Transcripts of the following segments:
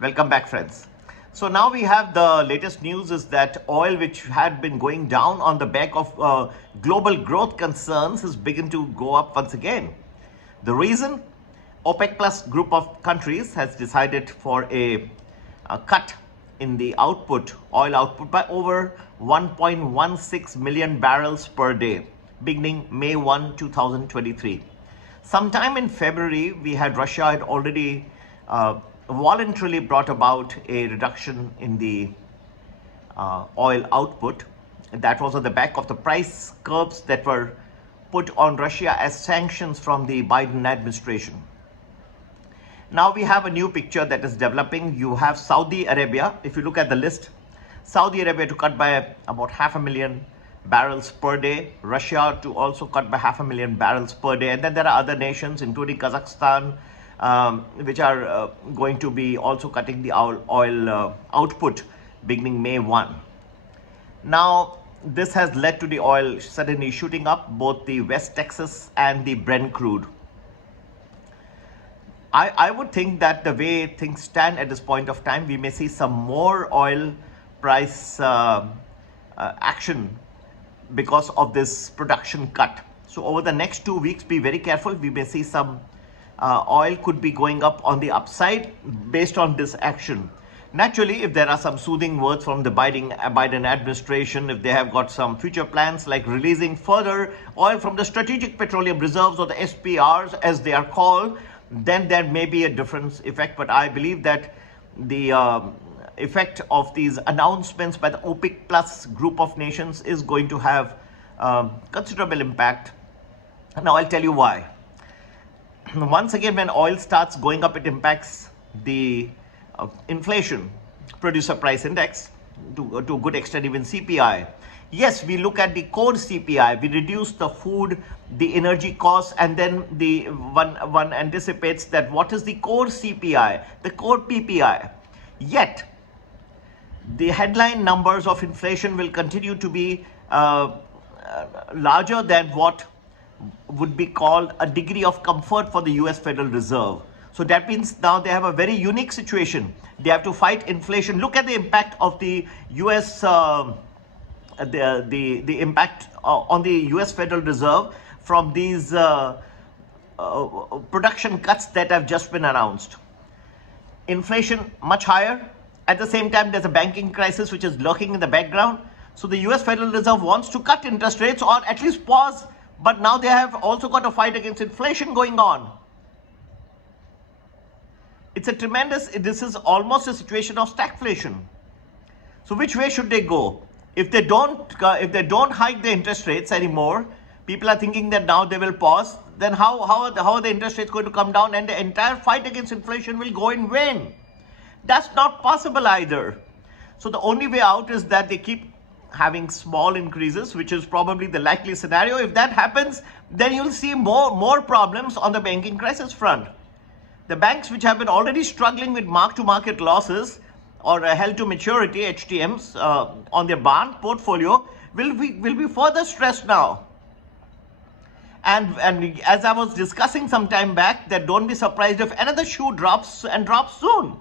Welcome back, friends. So now we have the latest news is that oil, which had been going down on the back of global growth concerns, has begun to go up once again. The reason? OPEC plus group of countries has decided for a cut in the oil output by over 1.16 million barrels per day, beginning May 1, 2023. Sometime in February, Russia had already voluntarily brought about a reduction in the oil output. That was on the back of the price curbs that were put on Russia as sanctions from the Biden administration. Now we have a new picture that is developing. You have Saudi Arabia. If you look at the list, Saudi Arabia to cut by about 500,000 barrels per day, Russia to also cut by 500,000 barrels per day, and then there are other nations including Kazakhstan which are going to be also cutting the oil output beginning May 1. Now this has led to the oil suddenly shooting up, both the West Texas and the Brent crude. I would think that the way things stand at this point of time, we may see some more oil price action because of this production cut. So over the next 2 weeks, be very careful. We may see some oil could be going up on the upside based on this action. Naturally, if there are some soothing words from the Biden administration, if they have got some future plans like releasing further oil from the strategic petroleum reserves, or the SPRs as they are called, then there may be a different effect. But I believe that the effect of these announcements by the OPEC plus group of nations is going to have considerable impact. Now I'll tell you why. Once again, when oil starts going up, it impacts the inflation, producer price index, to a good extent even CPI. Yes, we look at the core CPI, we reduce the food, the energy costs, and then the one anticipates that what is the core CPI, the core PPI. Yet, the headline numbers of inflation will continue to be larger than what would be called a degree of comfort for the US Federal Reserve. So that means now they have a very unique situation. They have to fight inflation. Look at the impact of the US the impact on the US Federal Reserve from these production cuts that have just been announced. Inflation much higher. At the same time, there's a banking crisis which is lurking in the background. So the US Federal Reserve wants to cut interest rates or at least pause, but now they have also got a fight against inflation going on. It's a tremendous, this is almost a situation of stagflation. So which way should they go? If they don't hike the interest rates anymore, people are thinking that now they will pause, then how are the interest rates going to come down, and the entire fight against inflation will go in vain? That's not possible either. So the only way out is that they keep having small increases, which is probably the likely scenario. If that happens, then you'll see more problems on the banking crisis front. The banks which have been already struggling with mark-to-market losses or held to maturity HTMs on their bond portfolio will be further stressed now. And as I was discussing some time back, that don't be surprised if another shoe drops and drops soon,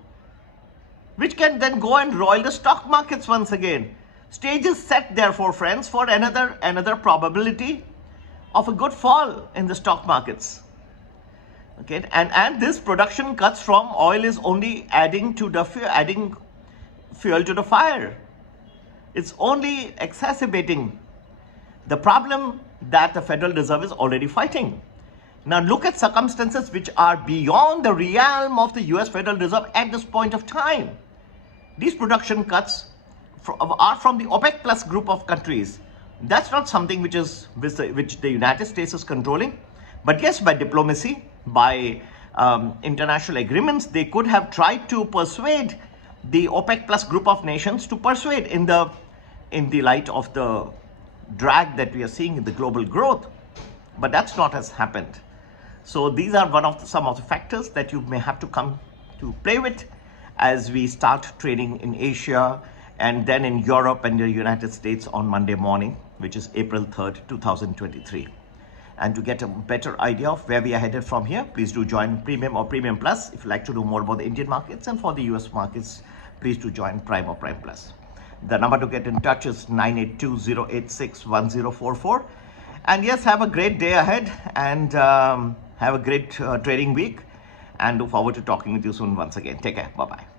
which can then go and roil the stock markets once again. Stage is set, therefore, friends, for another probability of a good fall in the stock markets. Okay, and this production cuts from oil is only adding fuel to the fire. It's only exacerbating the problem that the Federal Reserve is already fighting. Now look at circumstances which are beyond the realm of the US Federal Reserve at this point of time. These production cuts are from the OPEC plus group of countries. That's not something which the United States is controlling. But yes, by diplomacy, by international agreements, they could have tried to persuade the OPEC plus group of nations to persuade in the light of the drag that we are seeing in the global growth. But that's not has happened. So these are some of the factors that you may have to come to play with as we start trading in Asia and then in Europe and the United States on Monday morning, which is April 3rd, 2023. And to get a better idea of where we are headed from here, please do join Premium or Premium Plus if you'd like to know more about the Indian markets. And for the US markets, please do join Prime or Prime Plus. The number to get in touch is 982-086-1044. And yes, have a great day ahead, and have a great trading week, and look forward to talking with you soon once again. Take care. Bye-bye.